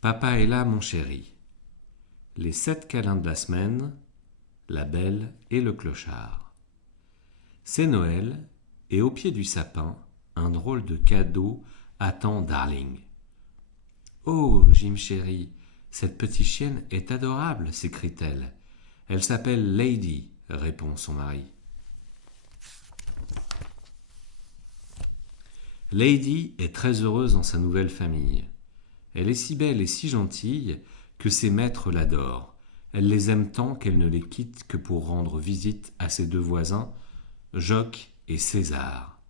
Papa est là, mon chéri. Les 7 câlins de la semaine, la belle et le clochard. C'est Noël, et au pied du sapin, un drôle de cadeau attend Darling. Oh, Jim chéri, cette petite chienne est adorable, s'écrie-t-elle. Elle s'appelle Lady, répond son mari. Lady est très heureuse dans sa nouvelle famille. Elle est si belle et si gentille que ses maîtres l'adorent. Elle les aime tant qu'elle ne les quitte que pour rendre visite à ses 2 voisins, Jock et César.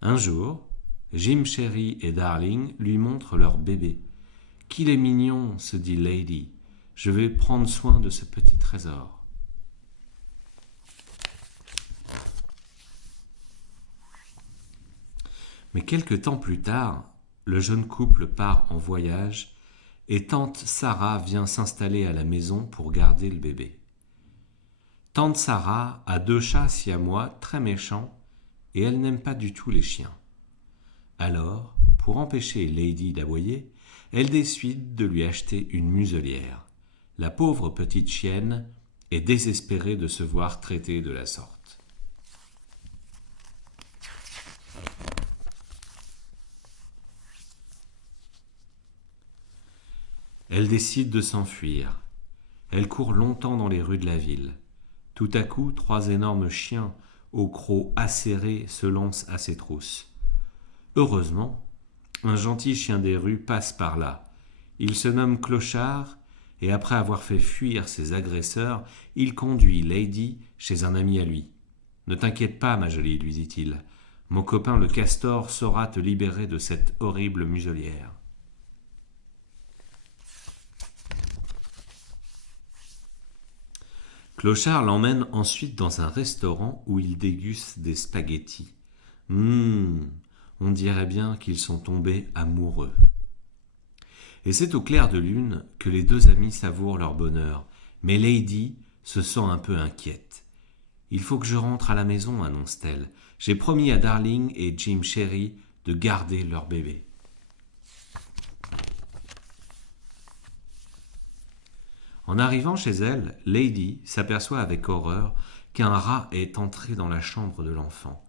Un jour, Jim chéri et Darling lui montrent leur bébé. « Qu'il est mignon, se dit Lady. Je vais prendre soin de ce petit trésor. » Mais quelque temps plus tard, le jeune couple part en voyage et tante Sarah vient s'installer à la maison pour garder le bébé. Tante Sarah a 2 chats siamois très méchants et elle n'aime pas du tout les chiens. Alors, pour empêcher Lady d'aboyer, elle décide de lui acheter une muselière. La pauvre petite chienne est désespérée de se voir traitée de la sorte. Elle décide de s'enfuir. Elle court longtemps dans les rues de la ville. Tout à coup, 3 énormes chiens aux crocs acérés se lancent à ses trousses. Heureusement, un gentil chien des rues passe par là. Il se nomme Clochard et après avoir fait fuir ses agresseurs, il conduit Lady chez un ami à lui. « Ne t'inquiète pas, ma jolie, lui dit-il. Mon copain le castor saura te libérer de cette horrible muselière. » Clochard l'emmène ensuite dans un restaurant où il déguste des spaghettis. On dirait bien qu'ils sont tombés amoureux. Et c'est au clair de lune que les 2 amis savourent leur bonheur. Mais Lady se sent un peu inquiète. « Il faut que je rentre à la maison, annonce-t-elle. J'ai promis à Darling et Jim chéri de garder leur bébé. » En arrivant chez elle, Lady s'aperçoit avec horreur qu'un rat est entré dans la chambre de l'enfant.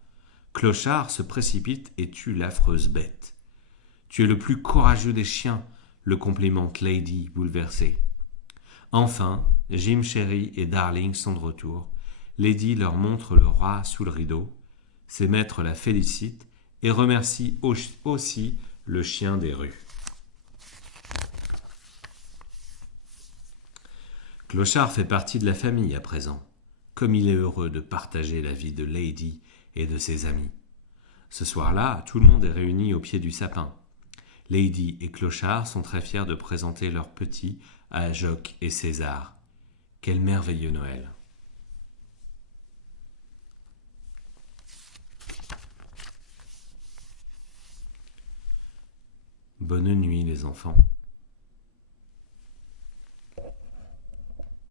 Clochard se précipite et tue l'affreuse bête. « Tu es le plus courageux des chiens », le complimente Lady, bouleversée. Enfin, Jim chéri et Darling sont de retour. Lady leur montre le rat sous le rideau. Ses maîtres la félicitent et remercient aussi le chien des rues. Clochard fait partie de la famille à présent. Comme il est heureux de partager la vie de Lady et de ses amis. Ce soir-là, tout le monde est réuni au pied du sapin. Lady et Clochard sont très fiers de présenter leur petit à Jock et César. Quel merveilleux Noël! Bonne nuit les enfants.